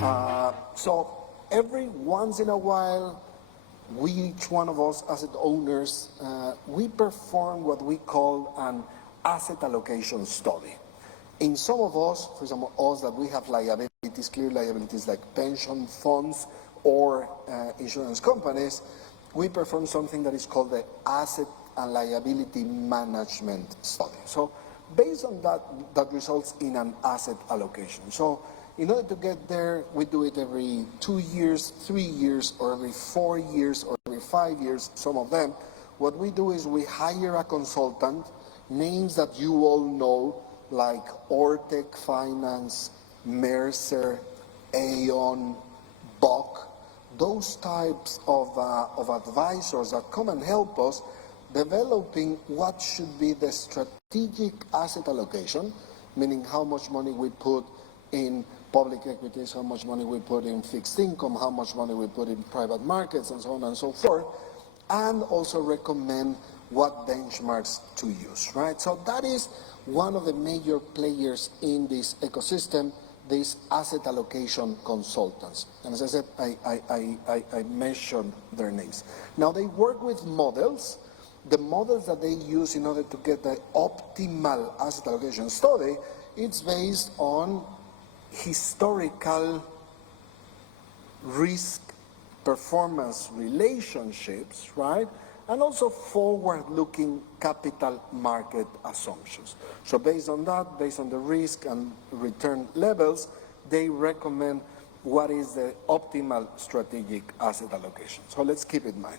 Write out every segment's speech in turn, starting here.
So every once in a while, each one of us asset owners, we perform what we call an asset allocation study. In some of us, for example, us that we have liabilities, clear liabilities like pension funds or insurance companies, we perform something that is called the asset and liability management study. So based on that, that results in an asset allocation. So in order to get there, we do it every 2 years, 3 years, or every 4 years, or every 5 years, some of them. What we do is we hire a consultant, names that you all know, like Ortec Finance, Mercer, Aon, Buck, those types of advisors that come and help us developing what should be the strategic asset allocation, meaning how much money we put in public equities, how much money we put in fixed income, how much money we put in private markets, and so on and so forth, and also recommend what benchmarks to use, right? So that is one of the major players in this ecosystem, these asset allocation consultants. And as I said, I mentioned their names. Now they work with models. The models that they use in order to get the optimal asset allocation study, it's based on historical risk performance relationships, right? And also forward-looking capital market assumptions. So based on that, based on the risk and return levels, they recommend what is the optimal strategic asset allocation. So let's keep it in mind.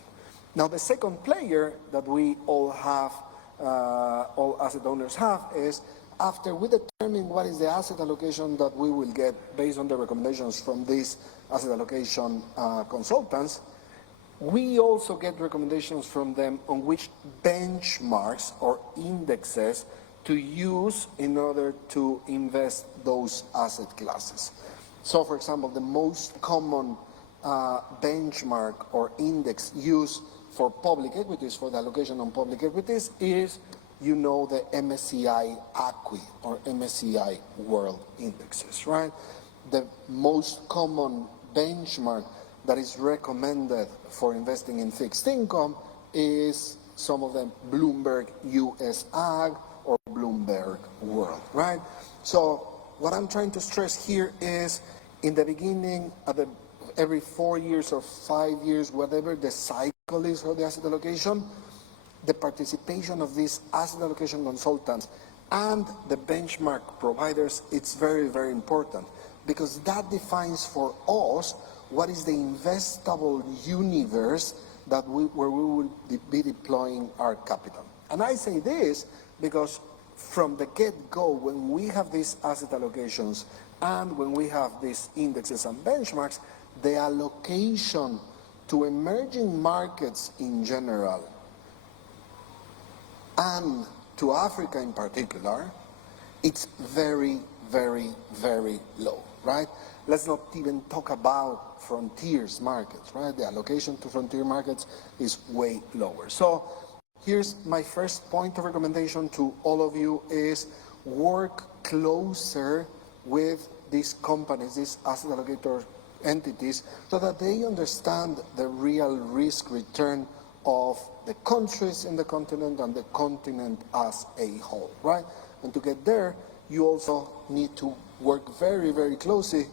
Now the second player that we all have, all asset owners have, is after we determine what is the asset allocation that we will get based on the recommendations from these asset allocation consultants, we also get recommendations from them on which benchmarks or indexes to use in order to invest those asset classes. So for example, the most common benchmark or index used for public equities, for the allocation on public equities, is, you know, the MSCI ACWI or MSCI World Indexes, right? The most common benchmark that is recommended for investing in fixed income is some of them Bloomberg US Ag or Bloomberg World, right? So what I'm trying to stress here is in the beginning, every 4 years or 5 years, whatever the cycle is for the asset allocation, the participation of these asset allocation consultants and the benchmark providers, it's very, very important because that defines for us what is the investable universe that where we will be deploying our capital. And I say this because from the get-go, when we have these asset allocations and when we have these indexes and benchmarks, the allocation to emerging markets in general and to Africa in particular, it's very, very, very low, right? Let's not even talk about frontiers markets, right? The allocation to frontier markets is way lower. So here's my first point of recommendation to all of you is work closer with these companies, these asset allocator entities, so that they understand the real risk return of the countries in the continent and the continent as a whole, right? And to get there, you also need to work very, very closely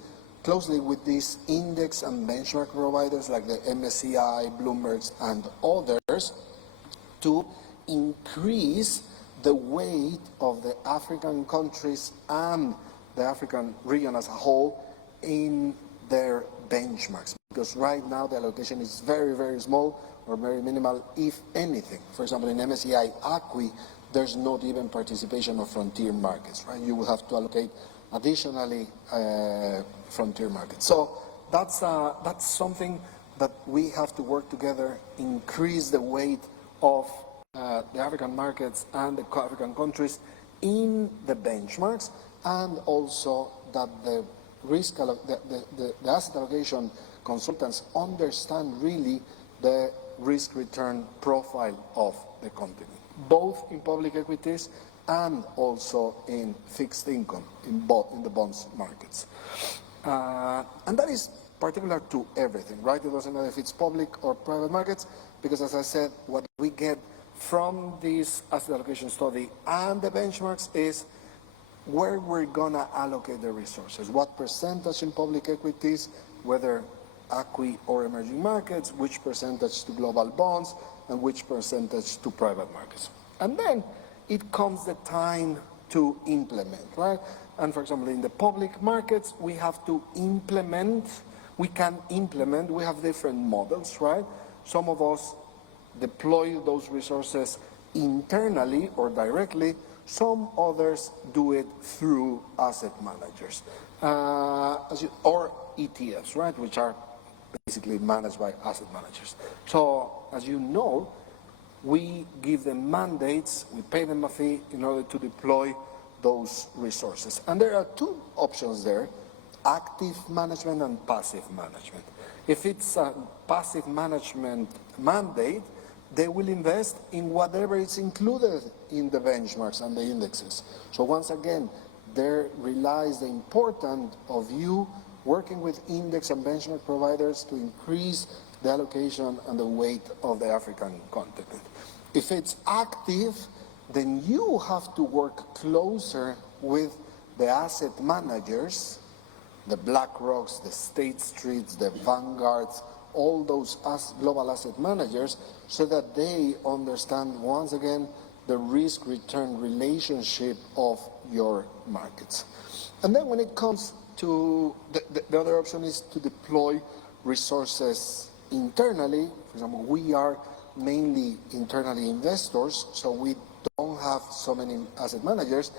with these index and benchmark providers like the MSCI, Bloombergs, and others to increase the weight of the African countries and the African region as a whole in their benchmarks. Because right now the allocation is very, very small or very minimal, if anything. For example, in MSCI ACWI, there's not even participation of frontier markets, right? You will have to allocate additionally frontier markets. So that's something that we have to work together, increase the weight of the African markets and the African countries in the benchmarks, and also that the asset allocation consultants understand really the risk return profile of the continent, both in public equities and also in fixed income, in the bonds markets. And that is particular to everything, right? It doesn't matter if it's public or private markets, because as I said, what we get from this asset allocation study and the benchmarks is where we're gonna allocate the resources, what percentage in public equities, whether acqui or emerging markets, which percentage to global bonds, and which percentage to private markets. And then it comes the time to implement, right? And for example, in the public markets, we have to implement, we have different models, right? Some of us deploy those resources internally or directly. Some others do it through asset managers, or ETFs, right, which are basically managed by asset managers. So, as you know, we give them mandates, we pay them a fee in order to deploy those resources. And there are two options there, active management and passive management. If it's a passive management mandate, they will invest in whatever is included in the benchmarks and the indexes. So once again, there relies the importance of you working with index and benchmark providers to increase the allocation and the weight of the African continent. If it's active, then you have to work closer with the asset managers, the BlackRocks, the State Streets, the Vanguards, all those global asset managers, so that they understand, once again, the risk-return relationship of your markets. And then when it comes to the other option is to deploy resources internally. For example, we are mainly internally investors, so we don't have so many asset managers.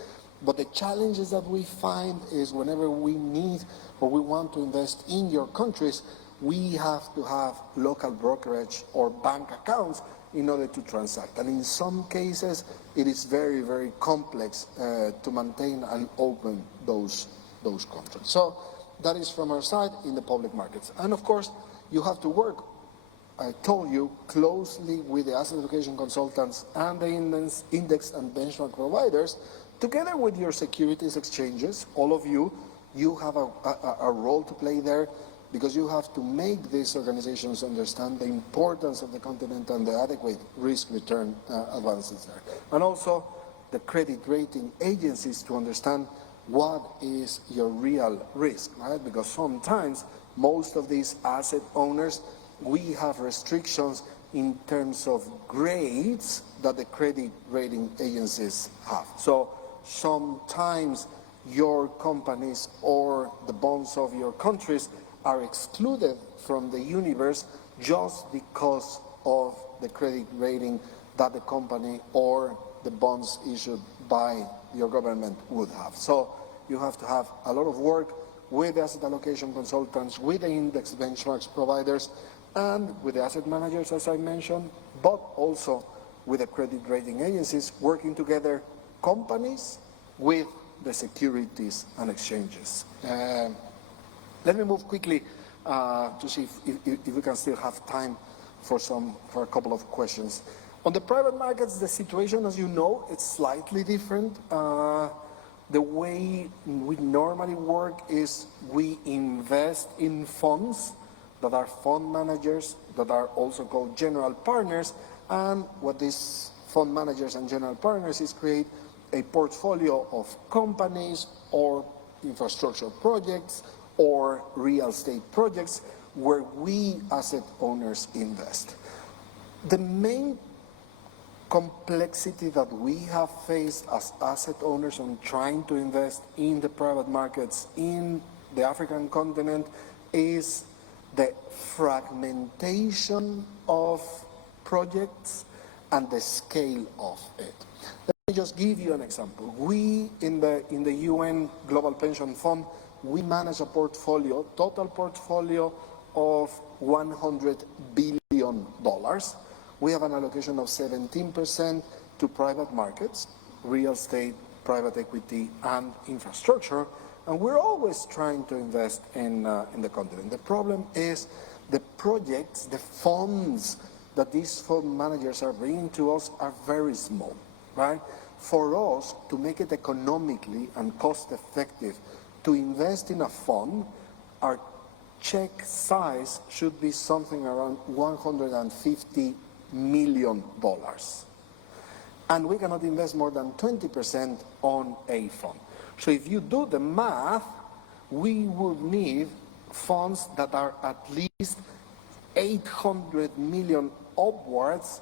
But the challenges that we find is whenever we need or we want to invest in your countries, we have to have local brokerage or bank accounts in order to transact. And in some cases, it is very, very complex to maintain and open those contracts. So that is from our side in the public markets. And of course, you have to work, I told you, closely with the asset allocation consultants and the index and benchmark providers, together with your securities exchanges. All of you have a role to play there, because you have to make these organizations understand the importance of the continent and the adequate risk-return advances there. And also the credit rating agencies to understand what is your real risk, right? Because sometimes most of these asset owners, we have restrictions in terms of grades that the credit rating agencies have. So sometimes your companies or the bonds of your countries are excluded from the universe just because of the credit rating that the company or the bonds issued by your government would have. So you have to have a lot of work with the asset allocation consultants, with the index benchmarks providers, and with the asset managers, as I mentioned, but also with the credit rating agencies, working together, companies with the securities and exchanges. Let me move quickly to see if we can still have time for a couple of questions. On the private markets, the situation, as you know, it's slightly different. The way we normally work is we invest in funds that are fund managers, that are also called general partners, and what these fund managers and general partners is create a portfolio of companies or infrastructure projects or real estate projects where we asset owners invest. The main complexity that we have faced as asset owners on trying to invest in the private markets in the African continent is the fragmentation of projects and the scale of it. Let me just give you an example. We in the UN Global Pension Fund, we manage a portfolio, total portfolio of $100 billion. We have an allocation of 17% to private markets, real estate, private equity, and infrastructure, and we're always trying to invest in the continent. The problem is the projects, the funds that these fund managers are bringing to us are very small, right? For us to make it economically and cost effective to invest in a fund, our check size should be something around $150 million. And we cannot invest more than 20% on a fund. So if you do the math, we would need funds that are at least 800 million upwards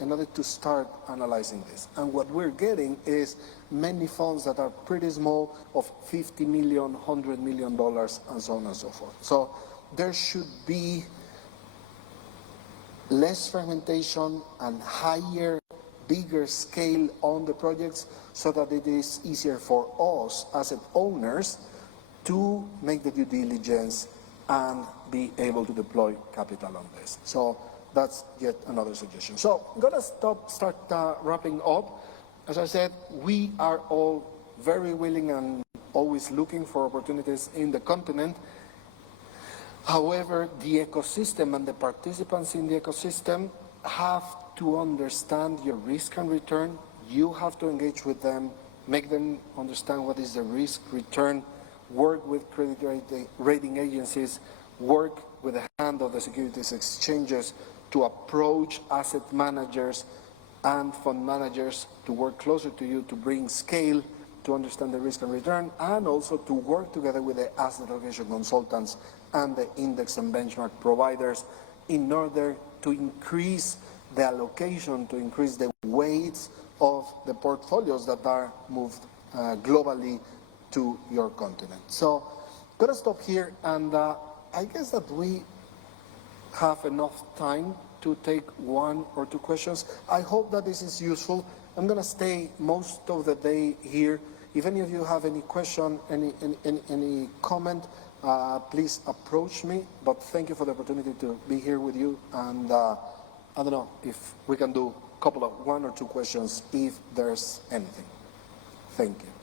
in order to start analyzing this. And what we're getting is many funds that are pretty small, of $50 million, $100 million, and so on and so forth. So there should be less fragmentation and higher, bigger scale on the projects, so that it is easier for us asset owners to make the due diligence and be able to deploy capital on this. So that's yet another suggestion. So I'm gonna start wrapping up. As I said, we are all very willing and always looking for opportunities in the continent. However, the ecosystem and the participants in the ecosystem have to understand your risk and return. You have to engage with them, make them understand what is the risk return, work with credit rating agencies, work with the hand of the securities exchanges to approach asset managers and fund managers to work closer to you, to bring scale, to understand the risk and return, and also to work together with the asset allocation consultants and the index and benchmark providers in order to increase the allocation, to increase the weights of the portfolios that are moved globally to your continent. So I'm going to stop here, and I guess that we have enough time to take one or two questions. I hope that this is useful. I'm going to stay most of the day here. If any of you have any question, any comment, please approach me. But thank you for the opportunity to be here with you. And I don't know if we can do a couple of one or two questions if there's anything. Thank you.